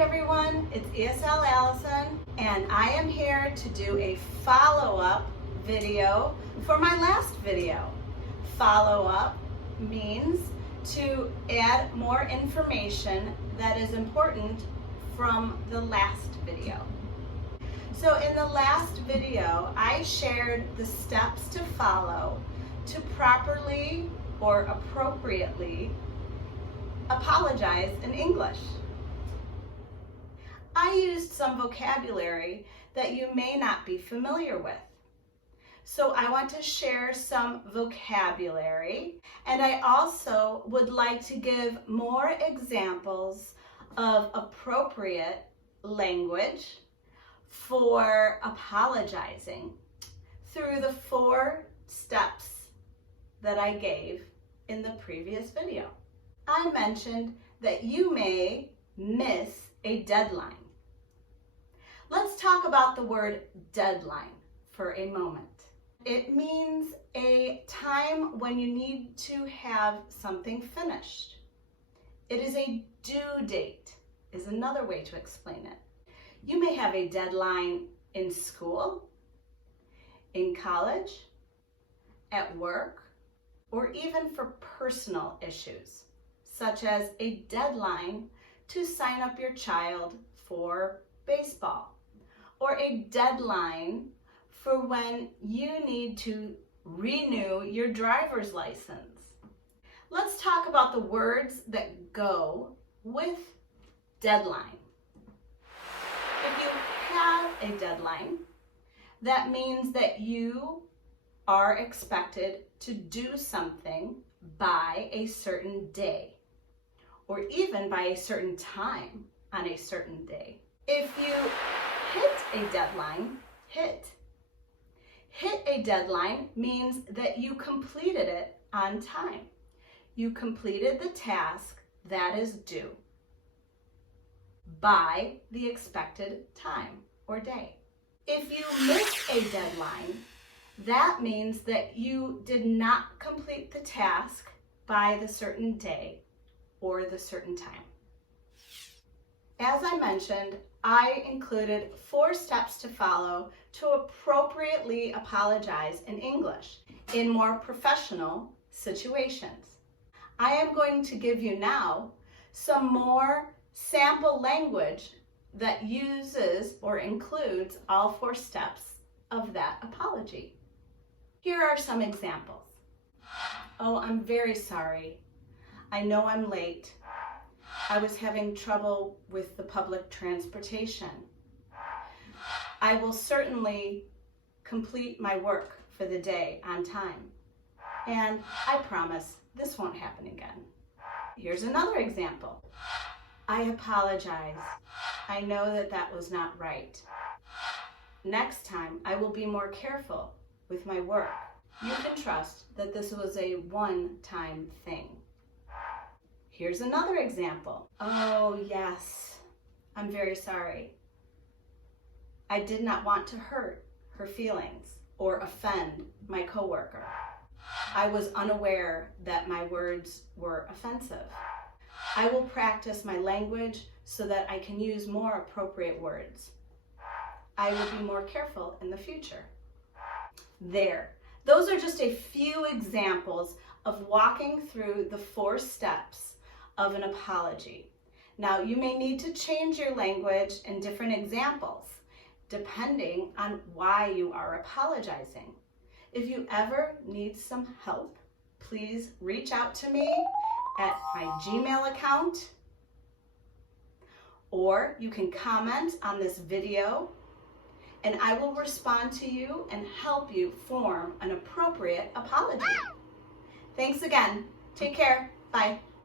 everyone, it's ESL Allison, and I am here to do a follow-up video for my last video. Follow-up means to add more information that is important from the last video. So in the last video, I shared the steps to follow to properly or appropriately apologize in English. I used some vocabulary that you may not be familiar with. So I want to share some vocabulary, and I also would like to give more examples of appropriate language for apologizing through the 4 steps that I gave in the previous video. I mentioned that you may miss a deadline. Let's talk about the word deadline for a moment. It means a time when you need to have something finished. It is a due date, is another way to explain it. You may have a deadline in school, in college, at work, or even for personal issues, such as a deadline to sign up your child for baseball, or a deadline for when you need to renew your driver's license. Let's talk about the words that go with deadline. If you have a deadline, that means that you are expected to do something by a certain day, or even by a certain time on a certain day. If you hit a deadline, hit a deadline means that you completed it on time. You completed the task that is due by the expected time or day. If you miss a deadline, that means that you did not complete the task by the certain day or the certain time. As I mentioned, I included 4 steps to follow to appropriately apologize in English in more professional situations. I am going to give you now some more sample language that uses or includes all 4 steps of that apology. Here are some examples. Oh, I'm very sorry. I know I'm late. I was having trouble with the public transportation. I will certainly complete my work for the day on time. And I promise this won't happen again. Here's another example. I apologize. I know that that was not right. Next time, I will be more careful with my work. You can trust that this was a one-time thing. Here's another example. Oh yes, I'm very sorry. I did not want to hurt her feelings or offend my coworker. I was unaware that my words were offensive. I will practice my language so that I can use more appropriate words. I will be more careful in the future. There. Those are just a few examples of walking through the 4 steps of an apology. Now, you may need to change your language in different examples, depending on why you are apologizing. If you ever need some help, please reach out to me at my Gmail account, or you can comment on this video, and I will respond to you and help you form an appropriate apology. Thanks again. Take care. Bye.